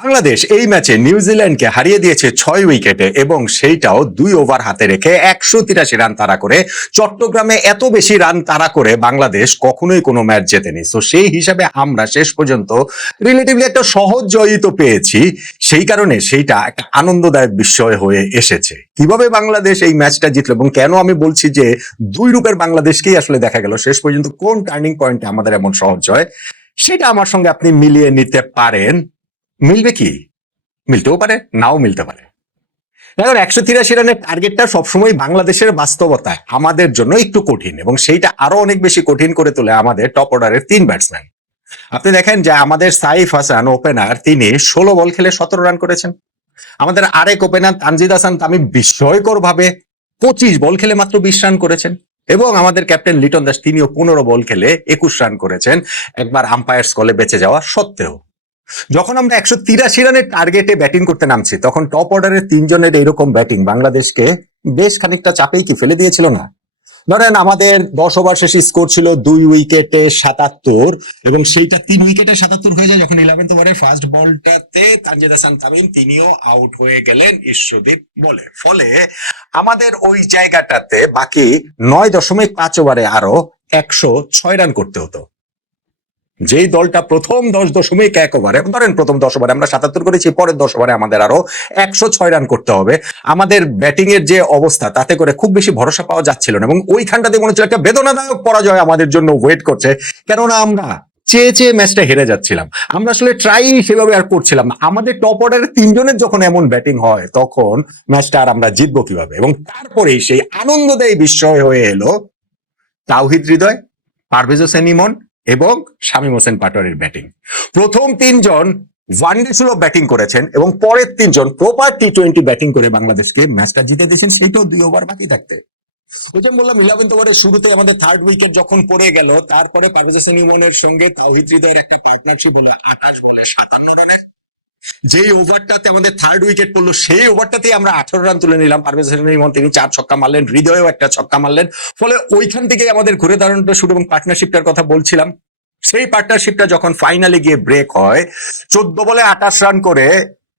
বাংলাদেশ এই ম্যাচে নিউজিল্যান্ডকে হারিয়ে দিয়েছে 6 উইকেটে এবং সেইটাও 2 ওভার হাতে রেখে 183 রান তাড়া করে। চট্টগ্রামে এত বেশি রান তাড়া করে বাংলাদেশ কখনোই কোনো ম্যাচ জেতেনি। তো সেই হিসাবে আমরা শেষ পর্যন্ত রিলেটিভলি একটা সহজ জয়ই তো পেয়েছি। সেই কারণে সেইটা একটা আনন্দদায়ক বিষয় হয়ে এসেছে। কিভাবে বাংলাদেশ এই ম্যাচটা জিতলো এবং কেন আমি বলছি যে 2 রূপের বাংলাদেশকেই আসলে দেখা গেল শেষ পর্যন্ত, কোন টার্নিং পয়েন্টে আমাদের এমন সহজ জয়, সেটা আমার সঙ্গে আপনি মিলিয়ে নিতে পারেন। মিলবে কি? মিলতেও পারে, নাও মিলতে পারে। দেখুন, 183 রানের টার্গেটটা সবসময় বাংলাদেশের বাস্তবতায় আমাদের জন্য একটু কঠিন এবং সেইটা আরো অনেক বেশি কঠিন করে তোলে আমাদের টপ অর্ডারের 3 ব্যাটসম্যান। আপনি দেখেন যে আমাদের সাইফ হাসান ওপেনার, তিনি 16 বল খেলে 17 রান করেছেন। আমাদের আরেক ওপেনার তানজিদ হাসান তামিম বিস্ময়কর ভাবে 25 বল খেলে মাত্র 20 রান করেছেন। এবং আমাদের ক্যাপ্টেন লিটন দাস, তিনিও 15 বল খেলে 21 রান করেছেন, একবার আম্পায়ার্স কলে বেঁচে যাওয়া সত্ত্বেও। যখন আমরা 183 রানের টার্গেটে ব্যাটিং করতে নামছি, তখন টপ অর্ডারের 3 জনের এরকম ব্যাটিং বাংলাদেশকে বেশ খানিকটা চাপেই কি ফেলে দিয়েছিল না? ধরেন আমাদের 10 ওভার শেষে স্কোর ছিল 2 উইকেটে 77, এবং সেইটা 3 উইকেটে 77 হয়ে যায় যখন 11th ওভারের ফার্স্ট বলটাতে তানজিদ হাসান তামিম তিনিও আউট হয়ে গেলেন ঈশ্বরদীপ বলে। ফলে আমাদের ওই জায়গাটাতে বাকি 9.5 ওভারে আরো 106 রান করতে হতো। যেই দলটা প্রথম 10.1 ওভারে, ধরেন প্রথম 10 ওভারে আমরা 77 করেছি, পরের 10 ওভারে আমাদের আরো 106 রান করতে হবে। আমাদের ব্যাটিং এর যে অবস্থা, তাতে করে খুব বেশি ভরসা পাওয়া যাচ্ছিল না এবং ওইখানটাতে মনে হচ্ছিল একটা বেদনাদায়ক পরাজয় আমাদের জন্য ওয়েট করছে। কেননা আমরা চেয়ে চেয়ে ম্যাচটা হেরে যাচ্ছিলাম, আমরা আসলে ট্রাই সেভাবে আর করছিলাম না। আমাদের টপ অর্ডারের 3 জনের যখন এমন ব্যাটিং হয়, তখন ম্যাচটা আর আমরা জিতবো কিভাবে? এবং তারপরেই সেই আনন্দদায়ী বিষয় হয়ে এলো তাওহিদ হৃদয়, পারভেজ হোসেন ইমন এবং শামীম হোসেন পাটোয়ারির ব্যাটিং। প্রথম 3 জন ওয়ানডে সুলভ ব্যাটিং করেছেন এবং পরের 3 জন প্রপার টি20 ব্যাটিং করে বাংলাদেশকে ম্যাচটা জিতে দিয়েছেন, সেইটাও 2 ওভার বাকি থাকতে। ওই যে বললাম, 11th ওভারের শুরুতে আমাদের 3rd উইকেট যখন পড়ে গেল, তারপরে পারভেজ হোসেন ইমনের সঙ্গে তাওহিদ হৃদয়ের একটা পার্টনারশিপ হলো 28 বলে 57 রানে। যেই ওভারটাতে আমাদের 3rd উইকেট পড়লো, সেই ওভারটাতে আমরা 18 রান তুলে নিলাম। পারভেজ হোসেন ইমন তিনি 4 ছক্কা মারলেন, হৃদয়েও একটা ছক্কা মারলেন। ফলে ওইখান থেকে আমাদের ঘুরে দাঁড়ানোটা শুরু। এবং পার্টনারশিপটার কথা বলছিলাম, সেই পার্টনারশিপটা যখন ফাইনালে গিয়ে ব্রেক হয়, 14 বলে 28 রান করে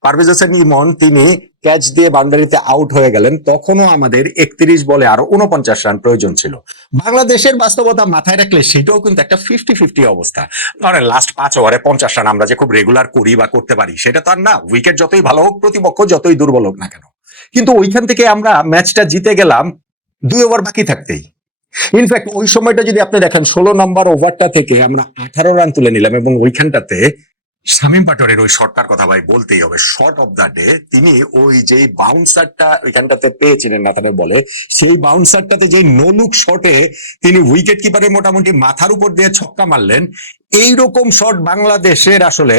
পারভেজ হোসেন ইমন তিনি ক্যাচ দিয়ে বাউন্ডারিতে আউট হয়ে গেলেন। তখনও আমাদের 31 বলে আরো 49 রান প্রয়োজন ছিল। বাংলাদেশের বাস্তবতা মাথায় রাখলে সেটাও কিন্তু একটা 50-50 অবস্থা। ধরেন লাস্ট 5 ওভারে 50 রান আমরা যে খুব রেগুলার করি বা করতে পারি, সেটা তো আর না। উইকেট যতই ভালো হোক, প্রতিপক্ষ যতই দুর্বল হোক না কেন, কিন্তু ওইখান থেকে আমরা ম্যাচটা জিতে গেলাম 2 ওভার বাকি থাকতেই। ইনফ্যাক্ট ওই সময়টা যদি আপনি দেখেন, 16 নম্বর ওভারটা থেকে আমরা 18 রান তুলে নিলাম এবং ওইখানটাতে শামীম পাটোয়ারির ওই শটটার কথা ভাই বলতেই হবে। শট অফ দ্য ডে, তিনি ওই যে বাউন্সারটা ওইখানটাতে পেয়েছিলেন নাথানের বলে, সেই বাউন্সারটাতে যে নো লুক শটে তিনি উইকেট কিপারের মোটামুটি মাথার উপর দিয়ে ছক্কা মারলেন। এইরকম শট বাংলাদেশের আসলে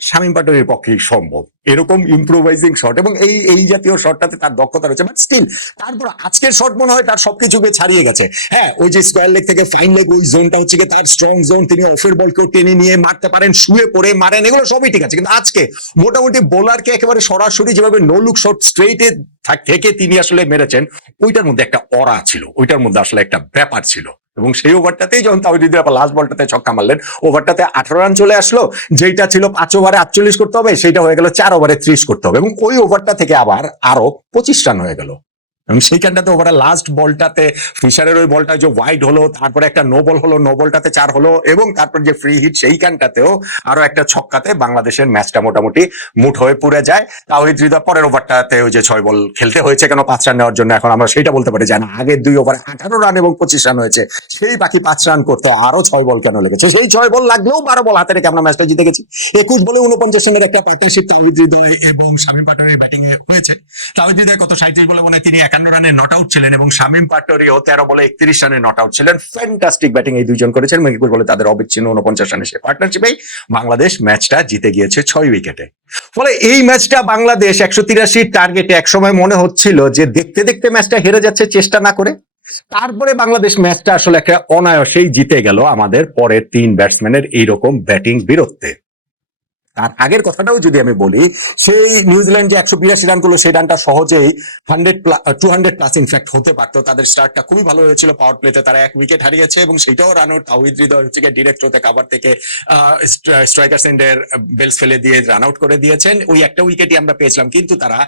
শামীম পাটোয়ারির পক্ষেই সম্ভব, এরকম ইম্প্রোভাইজিং শট এবং এই এই জাতীয় শটটাতে তার দক্ষতা রয়েছে। বাট স্টিল, তারপর আজকের শট মনে হয় তার সবকিছুকে ছাড়িয়ে গেছে। হ্যাঁ, ওই যে স্কোয়ার লেগ থেকে ফাইন লেগ, ওই জোনটা হচ্ছে তার স্ট্রং জোন, তিনি অফের বলকে টেনে নিয়ে মারতে পারেন, শুয়ে পড়ে মারেন, এগুলো সবই ঠিক আছে। কিন্তু আজকে মোটামুটি বোলারকে একেবারে সরাসরি যেভাবে নো লুক শট স্ট্রেইটে থেকে তিনি আসলে মেরেছেন, ওইটার মধ্যে একটা অরা ছিল, ওইটার মধ্যে আসলে একটা ব্যাপার ছিল। এবং সেই ওভারটাতেই যখন তাওহিদ আবার লাস্ট বলটাতে ছক্কা মারলেন, ওভারটাতে 18 রান চলে আসলো। যেটা ছিল 5 ওভারে 48 করতে হবে, সেটা হয়ে গেল 4 ওভারে 30 করতে হবে এবং ওই ওভারটা থেকে আবার আরো 25 রান হয়ে গেল। এবং সেইখানটাতে ওভারে লাস্ট বলটাতে ফিশারের ওই বলটা যে ওয়াইড হলো, তারপরে একটা নো বল হলো, নো বলটাতে 4 হলো এবং তারপর যে ফ্রি হিট, সেইখানটাতেও আরো একটা ছক্কাতে বাংলাদেশের ম্যাচটা মোটামুটি মুঠ হয়ে পুড়ে যায়। তাওহিদ হৃদয় পরের ওভারটাতে ওই যে 6 বল খেলতে হয়েছে কেন 5 রান নেওয়ার জন্য, এখন আমরা সেটা বলতে পারি যে না, আগের 2 ওভারে 18 রান এবং 25 রান হয়েছে, সেই বাকি 5 রান করতে আরো 6 বল কেন লেগেছে? সেই 6 বল লাগলেও 12 বল হাতে রেখে আমরা ম্যাচটা জিতে গেছি। 21 বলে 49 রানের একটা পার্টনারশিপ তাওহিদ হৃদয় এবং শামীম পাটোয়ারির ব্যাটিং এ হয়েছে। তাওহিদ হৃদয় কত 37 বলে মনে তিনি 51 রানে নট আউট ছিলেন এবং শামীম পাটোয়ারিও 13 বলে 31 রানে নট আউট ছিলেন। ফ্যান্টাস্টিক ব্যাটিং এই দুইজন করেছেন। 21 বলে তাদের অবিচ্ছিন্ন 49 রানে সেই পার্টনারশিপেই বাংলাদেশ ম্যাচটা জিতে গিয়েছে 6 উইকেটে। ফলে এই ম্যাচটা বাংলাদেশ 183 টার্গেটে একসময় মনে হচ্ছিল যে দেখতে দেখতে ম্যাচটা হেরে যাচ্ছে চেষ্টা না করে। তারপরে বাংলাদেশ ম্যাচটা আসলে একটা অনায়াসেই জিতে গেল আমাদের পরের 3 ব্যাটসম্যানের এইরকম ব্যাটিং বীরত্বে। তার আগের কথাটাও যদি আমি বলি, সেই নিউজিল্যান্ড যে 182 রান করলো, সেই রানটা সহজেই 200+ ইনফ্যাক্ট হতে পারতো। তাদের স্টার্টটা খুবই ভালো হয়েছিল, পাওয়ার প্লেতে তারা 1 উইকেট হারিয়েছে এবং সেটাও রান আউট। তাওহিদ হৃদয় হচ্ছে ডিরেক্ট হতে কাভার থেকে স্ট্রাইকার এন্ডের বেলস ফেলে দিয়ে রান আউট করে দিয়েছেন। ওই একটা উইকেটই আমরা পেয়েছিলাম, কিন্তু তারা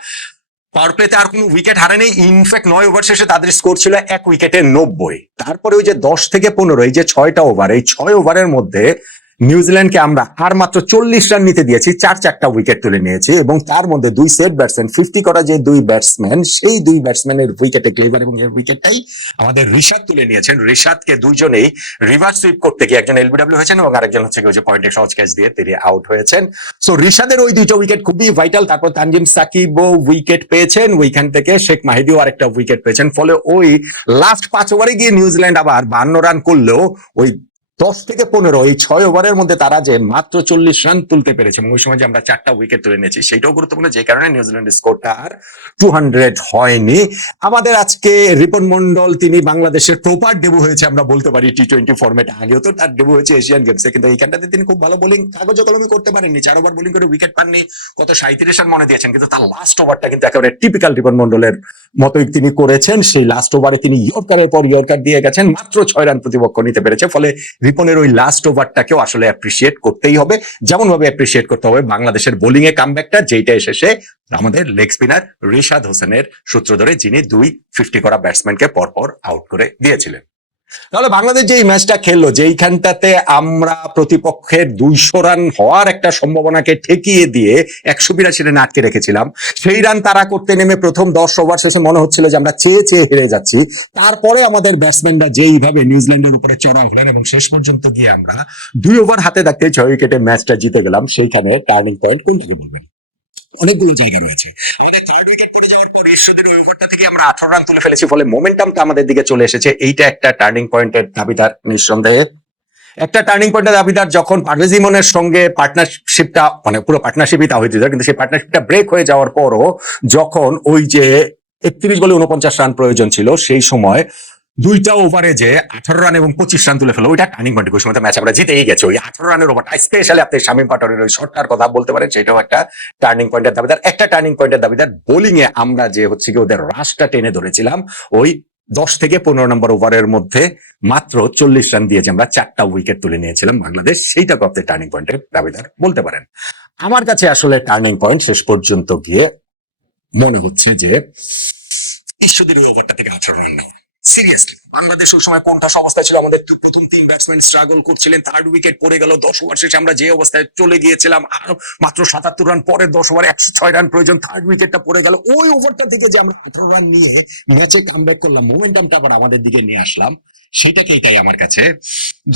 পাওয়ার প্লেতে আর কোনো উইকেট হারেনি। ইনফ্যাক্ট 9 ওভার শেষে তাদের স্কোর ছিল 1 উইকেটে 90। তারপরে ওই যে 10 থেকে 15, এই যে 6টা ওভার, এই 6 ওভারের মধ্যে নিউজিল্যান্ডকে আমরা আর মাত্র 40 রান নিতে দিয়েছি, 4 উইকেট তুলে নিয়েছি এবং তার মধ্যে 2 সেট ব্যাটসম্যান, 50 করা যে 2 ব্যাটসম্যান, সেই 2 ব্যাটসম্যানের উইকেটে ক্লেভার এবং এর উইকেটটাই আমাদের ঋষাদ তুলে নিয়েছেন। ঋষাদকে দুইজনেই রিভার্স সুইপ করতে গিয়ে একজন এলবিডব্লিউ হয়েছেন এবং আরেকজন হচ্ছে ওই যে পয়েন্টে সহজ ক্যাচ দিয়ে তিনি আউট হয়েছেন। সো ঋষাদের ওই 2টা উইকেট খুবই ভাইটাল। তারপর তানজিম সাকিবও উইকেট পেয়েছেন, ওইখান থেকে শেখ মাহিদিও আরেকটা উইকেট পেয়েছেন। ফলে ওই লাস্ট 5 ওভারে গিয়ে নিউজিল্যান্ড আবার 52 রান করলেও ওই 10 থেকে 15, এই 6 ওভারের মধ্যে তারা যে মাত্র 40 রান তুলতে পেরেছে এবং ওই সময় যে আমরা 4টা উইকেট তুলে নিয়েছি, সেটাও গুরুত্বপূর্ণ, যে কারণে নিউজিল্যান্ডের স্কোরটা আর 200 হয়নি। আমাদের আজকে রিপন মন্ডল, তিনি বাংলাদেশের প্রপার ডেবু হয়েছে আমরা বলতে পারি টি20 ফরম্যাটে। আগেও তো তার ডেবু হয়েছে এশিয়ান গেমসে, কিন্তু এইখানটাতে তিনি খুব ভালো বোলিং কাগজ কলমে করতে পারেননি। 4 ওভার বোলিং করে উইকেট পাননি, কত 37 রান মনে দিয়েছেন, কিন্তু তার লাস্ট ওভারটা কিন্তু একেবারে টিপিক্যাল রিপন মন্ডলের মতোই তিনি করেছেন। সেই লাস্ট ওভারে তিনি ইয়র্কারের পর ইয়র্কার দিয়ে গেছেন, মাত্র 6 রান প্রতিপক্ষ নিতে পেরেছে। ফলে রিপনের ওই লাস্ট ওভারটাকেও আসলে অ্যাপ্রিসিয়েট করতেই হবে, যেমন ভাবে অ্যাপ্রিসিয়েট করতে হবে বাংলাদেশের বোলিং এ কামব্যাকটা, যেইটা এসেছে আমাদের লেগ স্পিনার ঋষাদ হোসেনের সূত্র ধরে, যিনি 2 50 করা ব্যাটসম্যানকে পরপর আউট করে দিয়েছিলেন। তাহলে বাংলাদেশ যে এই ম্যাচটা খেললো, যেইখানটাতে আমরা প্রতিপক্ষের 200 রান হওয়ার একটা সম্ভাবনাকে ঠেকিয়ে দিয়ে 182 রানে আটকে রেখেছিলাম, সেই রান তারা করতে নেমে প্রথম 10 ওভার শেষে মনে হচ্ছিল যে আমরা চেয়ে চেয়ে হেরে যাচ্ছি। তারপরে আমাদের ব্যাটসম্যানরা যেইভাবে নিউজিল্যান্ডের উপরে চড়া হলেন এবং শেষ পর্যন্ত গিয়ে আমরা 2 ওভার হাতে থাকতে 6 উইকেটে ম্যাচটা জিতে গেলাম। সেইখানে টার্নিং পয়েন্ট কোনটাকে বলবেন? অনেকগুলো জায়গা রয়েছে। আমাদের 3rd উইকেট পড়ে যাওয়ার পর ঈশ্বরের ওই ওভারটা থেকে আমরা 18 রান তুলে ফেলেছি, ফলে মোমেন্টামটা আমাদের দিকে চলে এসেছে। এইটা একটা টার্নিং পয়েন্টের দাবিদার নিঃসন্দেহে। একটা টার্নিং পয়েন্টের দাবিদার যখন পারভেজ ইমনের সঙ্গে পার্টনারশিপটা, মানে পুরো পার্টনারশিপই তাওহিদ হৃদয়, কিন্তু সেই পার্টনারশিপটা ব্রেক হয়ে যাওয়ার পরও যখন ওই যে 31 বলে 49 রান প্রয়োজন ছিল, সেই সময় 2টা ওভারে যে 18 রান এবং 25 রান তুলে ফেলো, ওইটা টার্নিং পয়েন্ট। ওই সময় ম্যাচ আমরা জিতেই গেছে। ওই 18 রানের ওভারটা, স্পেশালি আপনি শামীম পাটোয়ারির ওই শটটার কথা বলতে পারেন, সেটাও একটা টার্নিং পয়েন্টের দাবিদার। একটা টার্নিং পয়েন্টের দাবিদার বোলিং এ আমরা যে হচ্ছে কি ওদের রাশটা টেনে ধরেছিলাম, ওই 10 থেকে 15 নম্বর ওভারের মধ্যে মাত্র 40 রান দিয়েছে আমরা 4টা উইকেট তুলে নিয়েছিলাম বাংলাদেশ, সেইটা আপনি টার্নিং পয়েন্টের দাবিদার বলতে পারেন। আমার কাছে আসলে টার্নিং পয়েন্ট শেষ পর্যন্ত গিয়ে মনে হচ্ছে যে ঈশ্বরদীর ওভারটা থেকে 18 রান নেওয়া। সিরিয়াসলি বাংলাদেশ ওই সময় কোনটা অবস্থায় ছিল? আমাদের প্রথম 3 ব্যাটসম্যান স্ট্রাগল করছিলেন, 3rd উইকেট পড়ে গেল, 10 ওভার শেষে আমরা যে অবস্থায় চলে গিয়েছিলাম, আর মাত্র 77 রান পরে 10 ওভার 106 রান প্রয়োজন, 3rd উইকেটটা পড়ে গেল। ওই ওভারটা থেকে যে আমরা 18 রান নিয়ে ম্যাচে কামব্যাক করলাম, মোমেন্টামটা আবার আমাদের দিকে নিয়ে আসলাম, সেটাকে এটাই আমার কাছে,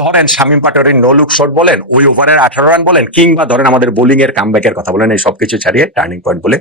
ধরেন শামীম পাটোয়ারির নো লুক শট বলেন, ওই ওভারের 18 রান বলেন, কিংবা ধরেন আমাদের বোলিং এর কামব্যাকের কথা বলেন, এই সবকিছু ছাড়িয়ে টার্নিং পয়েন্ট বলে